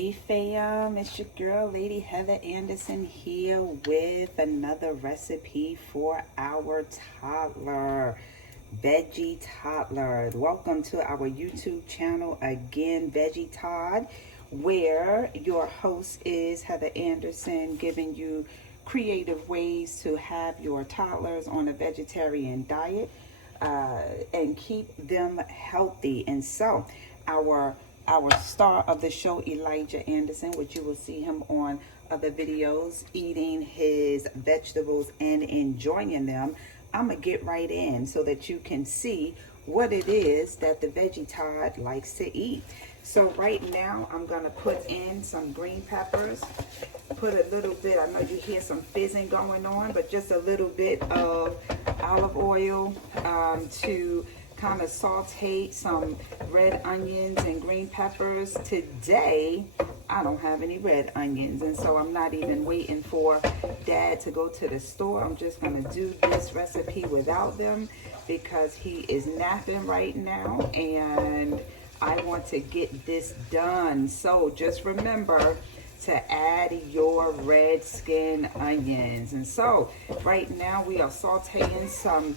Hey fam, it's your girl Lady Heather Anderson here with another recipe for our toddler, Veggie Toddler. Welcome to our YouTube channel again, Veggie Todd, where your host is Heather Anderson, giving you creative ways to have your toddlers on a vegetarian diet and keep them healthy. And so our star of the show, Elijah Anderson, which you will see him on other videos, eating his vegetables and enjoying them. I'm going to get right in so that you can see what it is that the Veggie Todd likes to eat. So right now, I'm going to put in some green peppers, put a little bit, I know you hear some fizzing going on, but just a little bit of olive oil to kind of saute some red onions and green peppers. Today, I don't have any red onions, and so I'm not even waiting for Dad to go to the store. I'm just going to do this recipe without them because he is napping right now, and I want to get this done. So just remember to add your red skin onions. And so right now we are sauteing some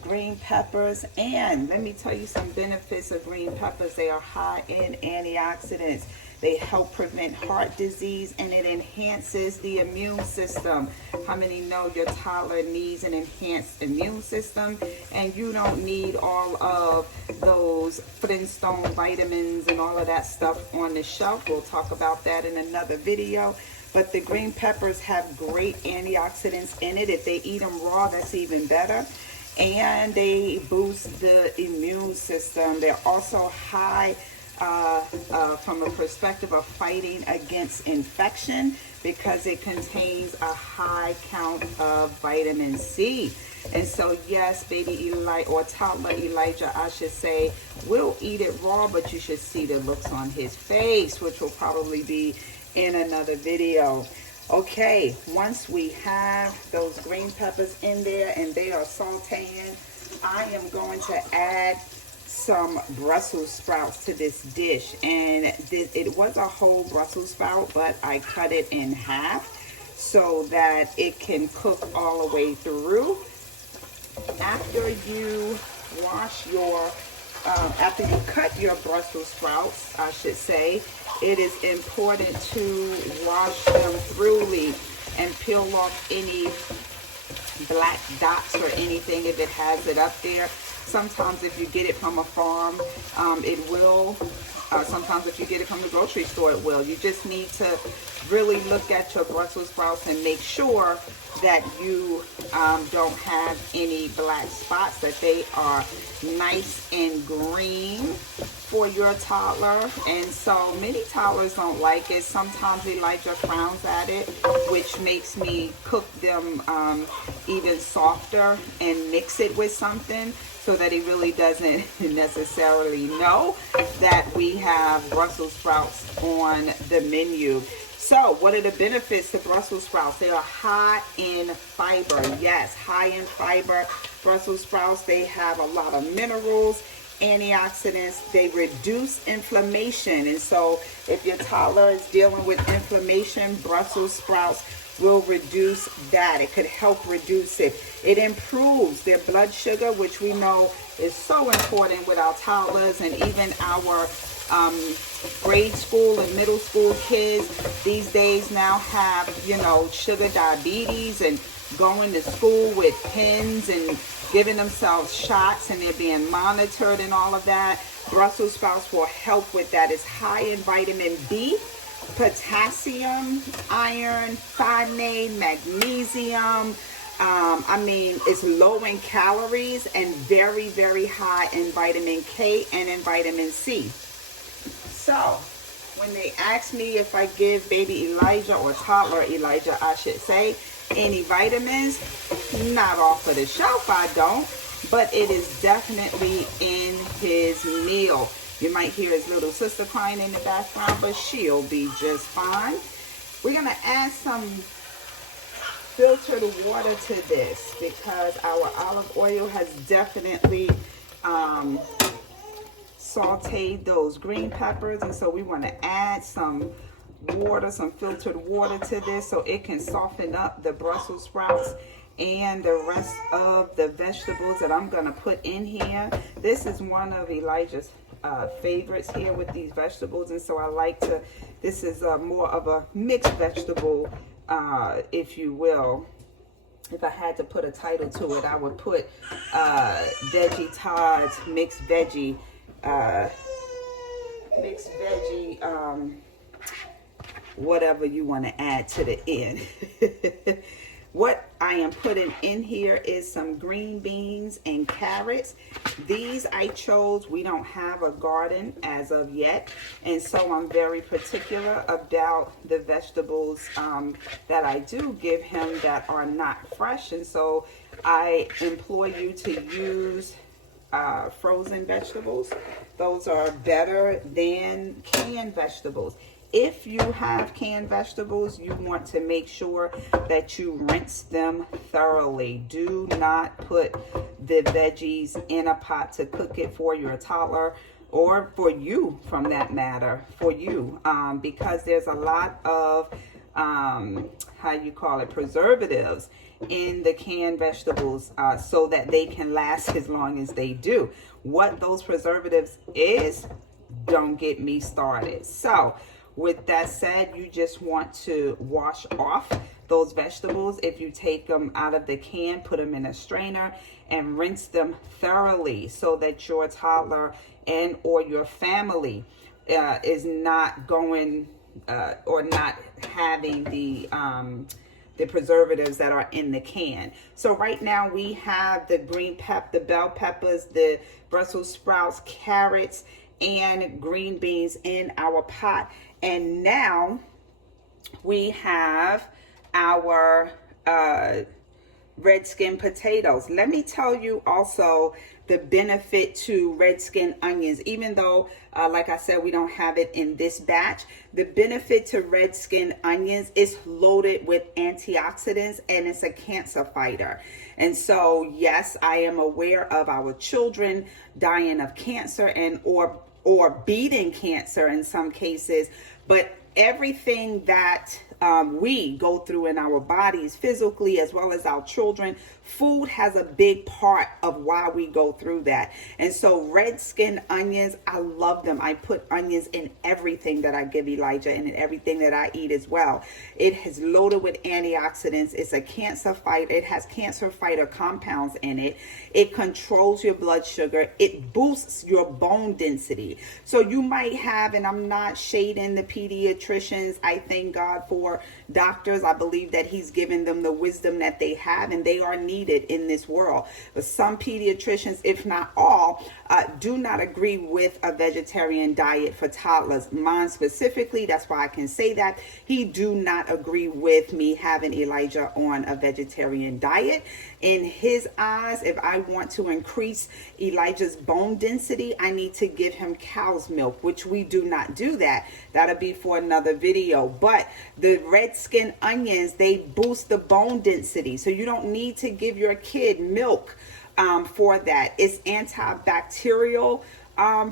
green peppers, and let me tell you some benefits of green peppers. They are high in antioxidants. They help prevent heart disease, and it enhances the immune system. How many know your toddler needs an enhanced immune system? And you don't need all of those Flintstone vitamins and all of that stuff on the shelf. We'll talk about that in another video. But the green peppers have great antioxidants in it. If they eat them raw, that's even better. And they boost the immune system. They're also high from a perspective of fighting against infection because it contains a high count of vitamin C. And so yes, baby Eli, or toddler Elijah, I should say, will eat it raw, but you should see the looks on his face, which will probably be in another video. Okay, once we have those green peppers in there and they are sauteing, I am going to add some Brussels sprouts to this dish. And it was a whole Brussels sprout, but I cut it in half so that it can cook all the way through. After you wash your after you cut your Brussels sprouts, I should say, it is important to wash them thoroughly and peel off any black dots or anything if it has it up there. Sometimes if you get it from a farm, it will. Sometimes if you get it from the grocery store, it will. You just need to really look at your Brussels sprouts and make sure that you don't have any black spots, that they are nice and green for your toddler. And so many toddlers don't like it. Sometimes Elijah frowns at it, which makes me cook them even softer and mix it with something so that he really doesn't necessarily know that we have Brussels sprouts on the menu. So what are the benefits to Brussels sprouts? They are high in fiber. Yes, high in fiber. Brussels sprouts, they have a lot of minerals, antioxidants. They reduce inflammation. And so if your toddler is dealing with inflammation, Brussels sprouts will reduce that. It could help reduce it. It improves their blood sugar, which we know is so important with our toddlers and even our grade school and middle school kids these days now have, you know, sugar diabetes and going to school with pens and giving themselves shots, and they're being monitored and all of that. Brussels sprouts will help with that. It's high in vitamin B, potassium, iron, thiamine, magnesium. I mean, it's low in calories and very, very high in vitamin K and in vitamin C. So when they ask me if I give baby Elijah, or toddler Elijah, I should say, any vitamins, not off of the shelf, I don't, but it is definitely in his meal. You might hear his little sister crying in the background, but she'll be just fine. We're going to add some filtered water to this because our olive oil has definitely sauteed those green peppers, and so we want to add some water, some filtered water to this so it can soften up the Brussels sprouts and the rest of the vegetables that I'm going to put in here. This is one of Elijah's favorites here with these vegetables, and so I like to, this is more of a mixed vegetable, if you will. If I had to put a title to it, I would put Veggie Todd's mixed veggie, whatever you want to add to the end. What I am putting in here is some green beans and carrots. These I chose. We don't have a garden as of yet, and so I'm very particular about the vegetables that I do give him that are not fresh, and so I implore you to use frozen vegetables. Those are better than canned vegetables. If you have canned vegetables, you want to make sure that you rinse them thoroughly. Do not put the veggies in a pot to cook it for your toddler, or for you, from that matter, for you, because there's a lot of preservatives in the canned vegetables, so that they can last as long as they do. What those preservatives is, don't get me started. So with that said, you just want to wash off those vegetables. If you take them out of the can, put them in a strainer and rinse them thoroughly so that your toddler and or your family is not going or not having the preservatives that are in the can. So right now we have the the bell peppers, the Brussels sprouts, carrots, and green beans in our pot. And now we have our red skin potatoes. Let me tell you also the benefit to red skin onions, even though like I said, we don't have it in this batch. The benefit to red skin onions is loaded with antioxidants, and it's a cancer fighter. And so yes, I am aware of our children dying of cancer and or beating cancer in some cases, but everything that we go through in our bodies physically, as well as our children, food has a big part of why we go through that. And so red skin onions, I love them. I put onions in everything that I give Elijah and in everything that I eat as well. It is loaded with antioxidants. It's a cancer fight. It has cancer fighter compounds in it. It controls your blood sugar. It boosts your bone density. So you might have, and I'm not shading the pediatricians. I thank God for doctors. I believe that he's given them the wisdom that they have, and they are needed in this world. But some pediatricians, if not all, do not agree with a vegetarian diet for toddlers. Mine specifically, that's why I can say that. He do not agree with me having Elijah on a vegetarian diet. In his eyes, if I want to increase Elijah's bone density, I need to give him cow's milk, which we do not do that. That'll be for another video. But the red skin onions, they boost the bone density. So you don't need to give your kid milk for that. It's antibacterial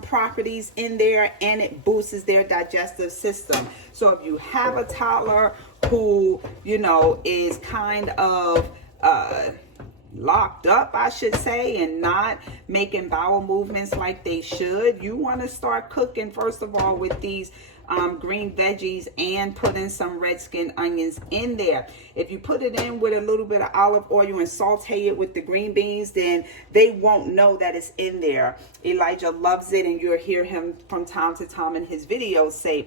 properties in there, and it boosts their digestive system. So if you have a toddler who, you know, is kind of locked up, I should say, and not making bowel movements like they should, you want to start cooking first of all with these green veggies and put in some red skin onions in there. If you put it in with a little bit of olive oil and saute it with the green beans, then they won't know that it's in there. Elijah loves it, and you'll hear him from time to time in his videos say,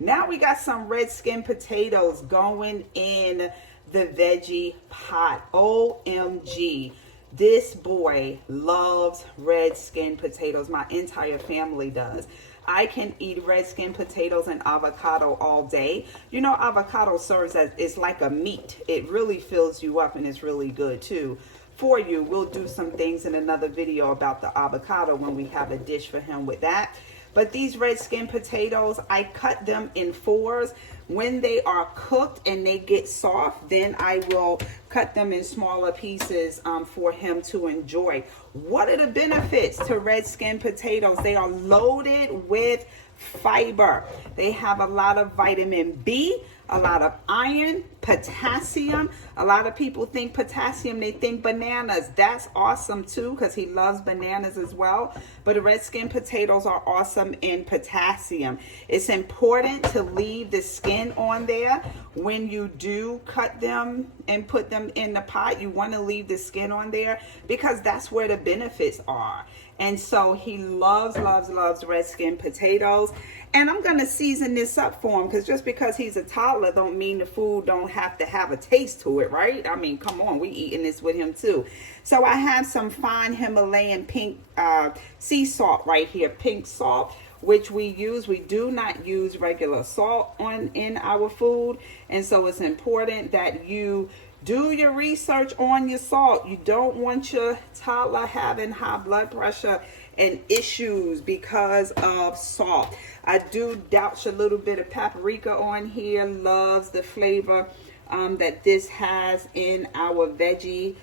Now we got some red skin potatoes going in the veggie pot. OMG. This boy loves red skin potatoes. My entire family does. I can eat red skin potatoes and avocado all day. You know, avocado serves as, it's like a meat. It really fills you up, and it's really good too for you. We'll do some things in another video about the avocado when we have a dish for him with that. But these red skin potatoes, I cut them in fours. When they are cooked and they get soft, then I will cut them in smaller pieces for him to enjoy. What are the benefits to red skin potatoes? They are loaded with fiber. They have a lot of vitamin B, a lot of iron, potassium. A lot of people think potassium, they think bananas. That's awesome too, because he loves bananas as well. But the red skin potatoes are awesome in potassium. It's important to leave the skin on there when you do cut them and put them in the pot. You want to leave the skin on there because that's where the benefits are. And so he loves red skin potatoes. And I'm going to season this up for him, because just because he's a toddler don't mean the food don't have to have a taste to it, right? I mean, come on, we eating this with him too. So I have some fine Himalayan pink sea salt right here, pink salt, which we use. We do not use regular salt in our food. And so it's important that you do your research on your salt. You don't want your toddler having high blood pressure and issues because of salt. I do doubt a little bit of paprika on here. Loves the flavor that this has in our veggie,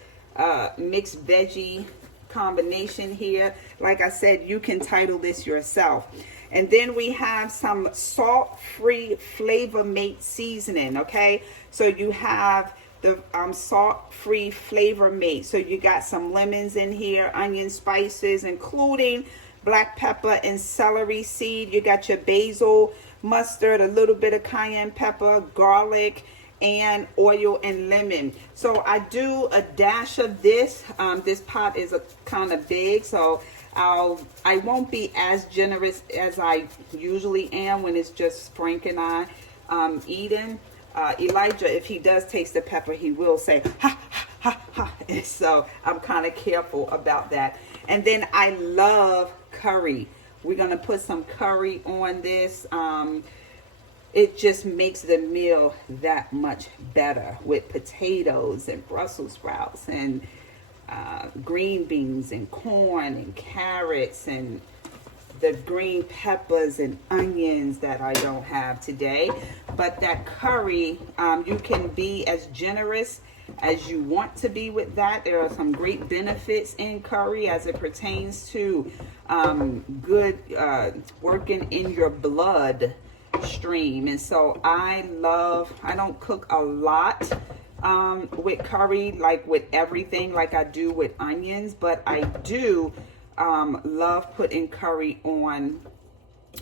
mixed veggie combination here. Like I said, you can title this yourself. And then we have some salt-free Flavor Mate seasoning, okay? So you have the salt-free Flavor Mate. So you got some lemons in here, onion spices, including black pepper and celery seed. You got your basil, mustard, a little bit of cayenne pepper, garlic, and oil and lemon. So I do a dash of this. This pot is a kind of big, so I won't be as generous as I usually am when it's just Frank and I eating. Elijah, if he does taste the pepper, he will say ha ha ha ha. And so I'm kind of careful about that. And then I love curry. We're gonna put some curry on this. It just makes the meal that much better with potatoes and Brussels sprouts and green beans and corn and carrots and the green peppers and onions that I don't have today. But that curry, you can be as generous as you want to be with that. There are some great benefits in curry as it pertains to good working in your blood stream. And so I don't cook a lot with curry, like with everything like I do with onions, but I do love putting curry on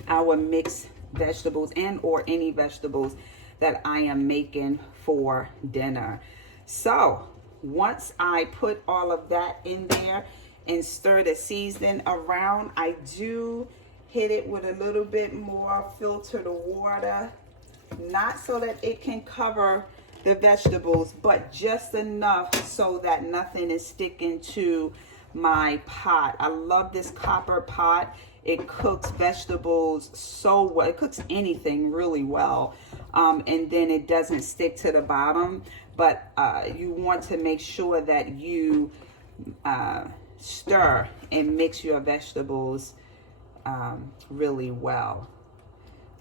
our mixed vegetables and or any vegetables that I am making for dinner. So once I put all of that in there and stir the seasoning around, I do hit it with a little bit more filtered water, not so that it can cover the vegetables, but just enough so that nothing is sticking to my pot. I love this copper pot. It cooks vegetables so well. It cooks anything really well. And then it doesn't stick to the bottom. But you want to make sure that you stir and mix your vegetables really well.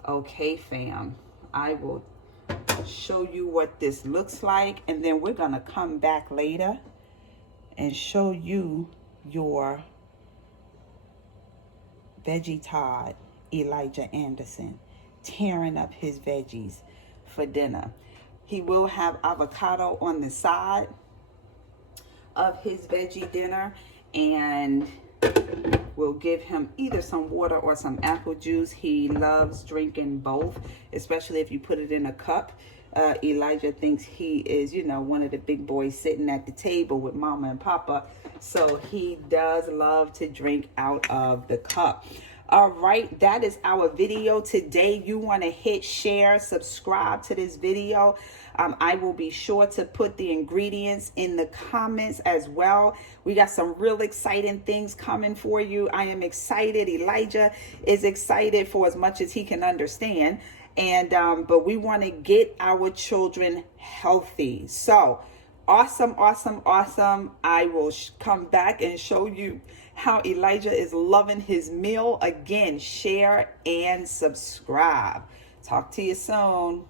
Okay, fam. I will show you what this looks like, and then we're gonna come back later and show you your veggie Todd, Elijah Anderson, tearing up his veggies for dinner. He will have avocado on the side of his veggie dinner, and we'll give him either some water or some apple juice. He loves drinking both, especially if you put it in a cup. Elijah thinks he is, one of the big boys sitting at the table with mama and papa. So he does love to drink out of the cup. All right, that is our video today. You want to hit share, subscribe to this video. I will be sure to put the ingredients in the comments as well. We got some real exciting things coming for you. I am excited. Elijah is excited for as much as he can understand. And but we want to get our children healthy. So awesome. I will come back and show you how Elijah is loving his meal. Again, share and subscribe. Talk to you soon.